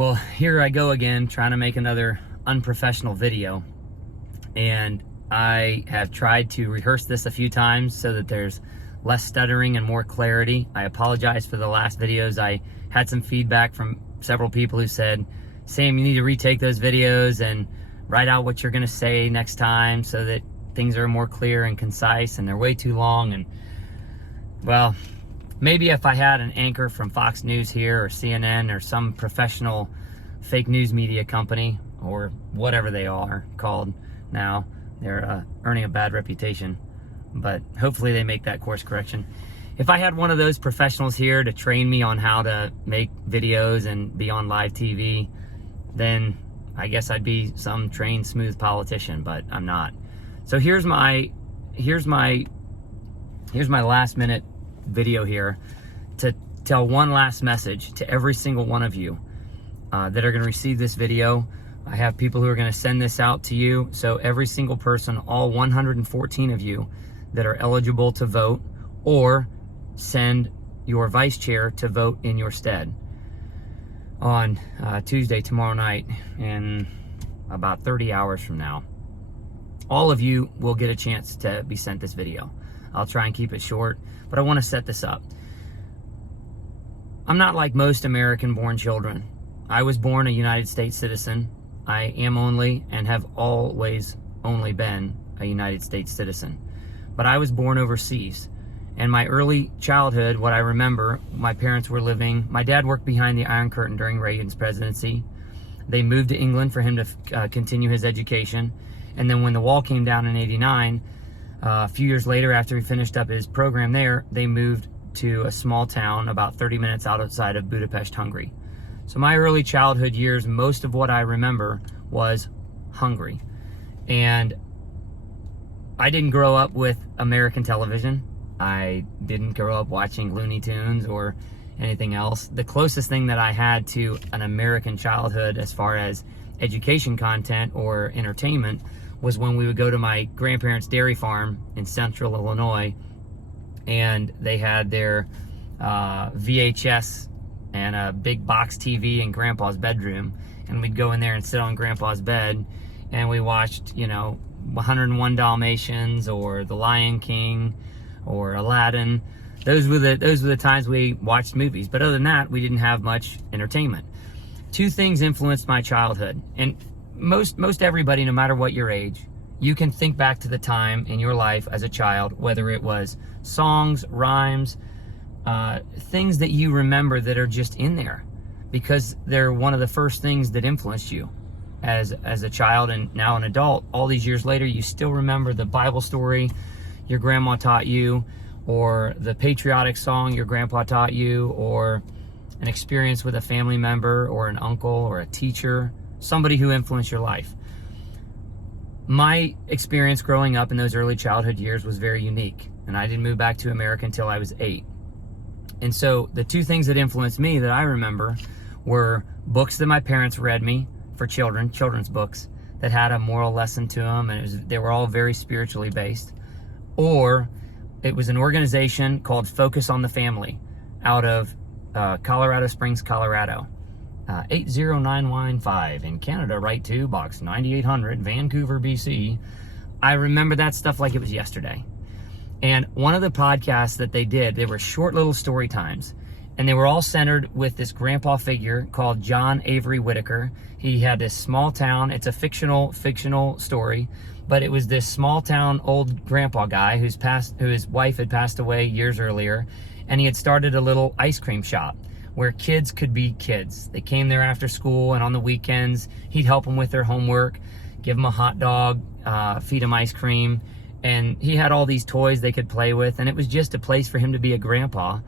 Well, here I go again, trying to make another unprofessional video. And I have tried to rehearse this a few times so that there's less stuttering and more clarity. I apologize for the last videos. I had some feedback from several people who said, Sam, you need to retake those videos and write out what you're gonna say next time so that things are more clear and concise, and they're way too long. And well, maybe if I had an anchor from Fox News here or CNN or some professional fake news media company or whatever they are called now, they're earning a bad reputation, but hopefully they make that course correction. If I had one of those professionals here to train me on how to make videos and be on live TV, then I guess I'd be some trained, smooth politician, but I'm not. So here's my last minute video here to tell one last message to every single one of you that are going to receive this video. I have people who are going to send this out to you. So every single person, all 114 of you that are eligible to vote, or send your vice chair to vote in your stead on Tuesday, tomorrow night, in about 30 hours from now. All of you will get a chance to be sent this video. I'll try and keep it short, but I want to set this up. I'm not like most American-born children. I was born a United States citizen. I am only and have always only been a United States citizen. But I was born overseas. And my early childhood, what I remember, my parents were living, my dad worked behind the Iron Curtain during Reagan's presidency. They moved to England for him to continue his education. And then when the wall came down in '89, a few years later, after he finished up his program there, they moved to a small town about 30 minutes outside of Budapest, Hungary. So my early childhood years, most of what I remember was Hungary. And I didn't grow up with American television. I didn't grow up watching Looney Tunes or anything else. The closest thing that I had to an American childhood as far as education content or entertainment was when we would go to my grandparents' dairy farm in central Illinois, and they had their VHS and a big box TV in Grandpa's bedroom, and we'd go in there and sit on Grandpa's bed, and we watched, 101 Dalmatians or The Lion King or Aladdin. Those were the times we watched movies. But other than that, we didn't have much entertainment. Two things influenced my childhood, and most everybody, no matter what your age, you can think back to the time in your life as a child, whether it was songs, rhymes, things that you remember that are just in there because they're one of the first things that influenced you as a child, and now an adult. All these years later, you still remember the Bible story your grandma taught you, or the patriotic song your grandpa taught you, or an experience with a family member or an uncle or a teacher, somebody who influenced your life. My experience growing up in those early childhood years was very unique, and I didn't move back to America until I was 8. And so the two things that influenced me that I remember were books that my parents read me for children's books that had a moral lesson to them, and they were all very spiritually based. Or it was an organization called Focus on the Family out of Colorado Springs, Colorado. 80915 in Canada, right to box 9800, Vancouver, BC. I remember that stuff like it was yesterday. And one of the podcasts that they did, they were short little story times, and they were all centered with this grandpa figure called John Avery Whitaker. He had this small town. It's a fictional story, but it was this small town old grandpa guy who his wife had passed away years earlier, and he had started a little ice cream shop where kids could be kids. They came there after school, and on the weekends, he'd help them with their homework, give them a hot dog, feed them ice cream, and he had all these toys they could play with, and it was just a place for him to be a grandpa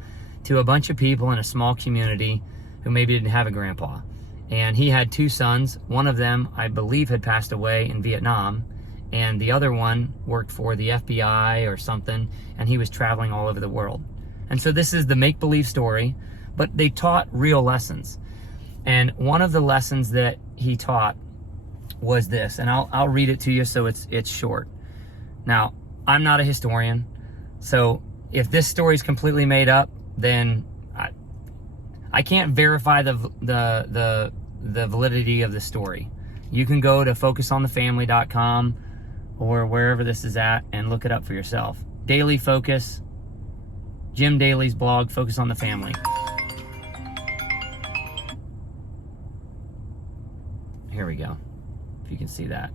to a bunch of people in a small community who maybe didn't have a grandpa. And he had 2 sons. One of them, I believe, had passed away in Vietnam, and the other one worked for the FBI or something, and he was traveling all over the world. And so this is the make-believe story, but they taught real lessons. And one of the lessons that he taught was this, and I'll read it to you so it's short. Now, I'm not a historian, so if this story is completely made up, then I can't verify the the validity of the story. You can go to focusonthefamily.com or wherever this is at and look it up for yourself. Daily Focus, Jim Daly's blog, Focus on the Family. Here we go, if you can see that.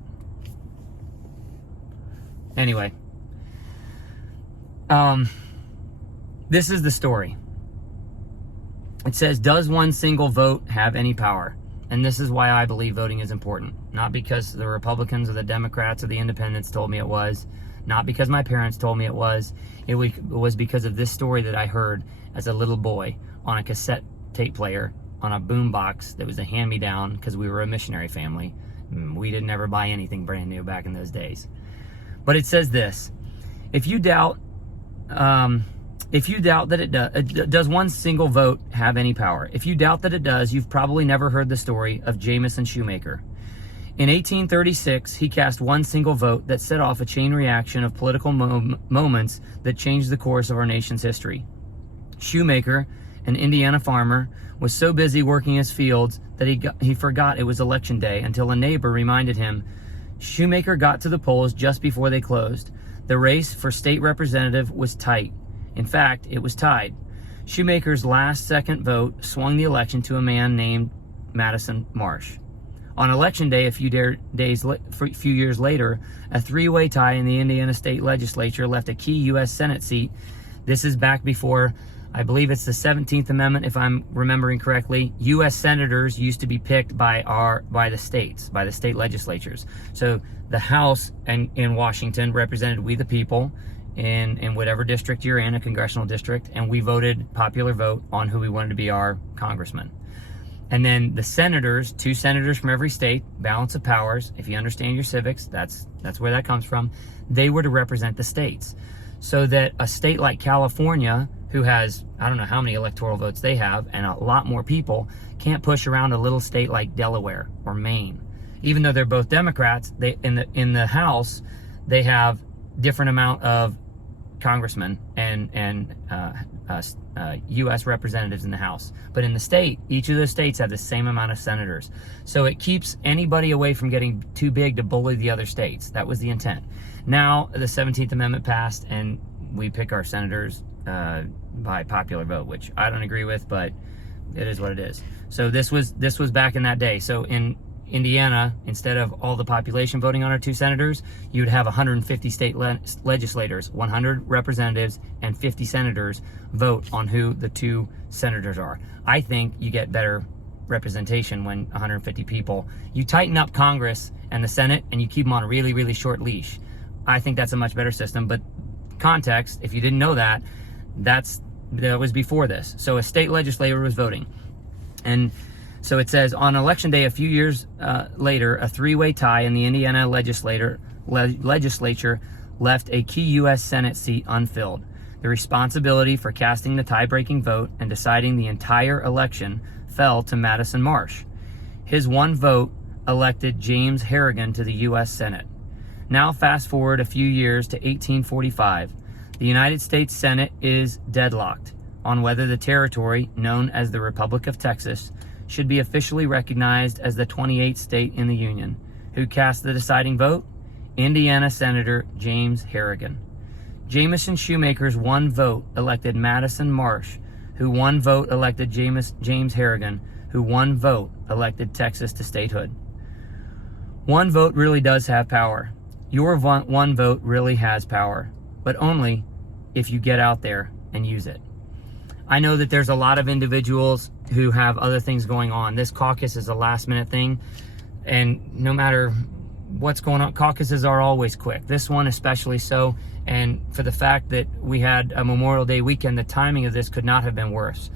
Anyway, this is the story. It says, does one single vote have any power? And this is why I believe voting is important. Not because the Republicans or the Democrats or the Independents told me it was. Not because my parents told me it was. It was because of this story that I heard as a little boy on a cassette tape player on a boombox that was a hand-me-down because we were a missionary family. We didn't ever buy anything brand new back in those days. But it says this: if you doubt that it does one single vote have any power? If you doubt that it does, you've probably never heard the story of Jamison Shoemaker. In 1836, he cast one single vote that set off a chain reaction of political moments that changed the course of our nation's history. Shoemaker, an Indiana farmer, was so busy working his fields that he forgot it was election day until a neighbor reminded him. Shoemaker got to the polls just before they closed. The race for state representative was tight. In fact, it was tied. Shoemaker's last-second vote swung the election to a man named Madison Marsh. On election day, a few years later, a three-way tie in the Indiana state legislature left a key U.S. Senate seat. This is back before, I believe it's the 17th Amendment, if I'm remembering correctly. U.S. senators used to be picked by the states, by the state legislatures. So the House in Washington represented we the people in whatever district you're in, a congressional district, and we voted popular vote on who we wanted to be our congressman. And then the senators, 2 senators from every state, balance of powers. If you understand your civics, that's where that comes from. They were to represent the states. So that a state like California, who has, I don't know how many electoral votes they have, and a lot more people, can't push around a little state like Delaware or Maine. Even though they're both Democrats, they in the House, they have different amount of congressmen and U.S. representatives in the House. But in the state, each of those states have the same amount of senators. So it keeps anybody away from getting too big to bully the other states. That was the intent. Now, the 17th Amendment passed, and we pick our senators by popular vote, which I don't agree with, but it is what it is. So this was back in that day. So in Indiana, instead of all the population voting on our 2 senators, you'd have 150 state legislators, 100 representatives, and 50 senators vote on who the 2 senators are. I think you get better representation when 150 people. You tighten up Congress and the Senate, and you keep them on a really, really short leash. I think that's a much better system. But context, if you didn't know that, that was before this. So a state legislator was voting. And so it says, on election day a few years later, a three-way tie in the Indiana legislature left a key U.S. Senate seat unfilled. The responsibility for casting the tie-breaking vote and deciding the entire election fell to Madison Marsh. His one vote elected James Harrigan to the U.S. Senate. Now fast forward a few years to 1845. The United States Senate is deadlocked on whether the territory, known as the Republic of Texas, should be officially recognized as the 28th state in the Union. Who cast the deciding vote? Indiana Senator James Harrigan. Jamison Shoemaker's one vote elected Madison Marsh, who one vote elected James Harrigan, who one vote elected Texas to statehood. One vote really does have power. Your one vote really has power, but only if you get out there and use it. I know that there's a lot of individuals who have other things going on. This caucus is a last-minute thing, and no matter what's going on, caucuses are always quick. This one especially so, and for the fact that we had a Memorial Day weekend, the timing of this could not have been worse.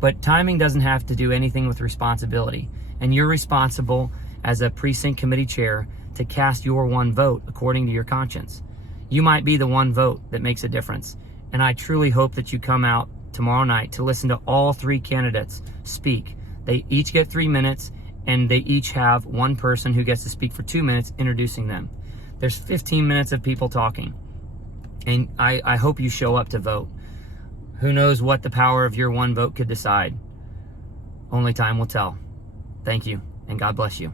But timing doesn't have to do anything with responsibility, and you're responsible as a precinct committee chair to cast your one vote according to your conscience. You might be the one vote that makes a difference, and I truly hope that you come out tomorrow night to listen to all 3 candidates speak. They each get 3 minutes, and they each have one person who gets to speak for 2 minutes introducing them. There's 15 minutes of people talking, and I hope you show up to vote. Who knows what the power of your one vote could decide? Only time will tell. Thank you. and God bless you.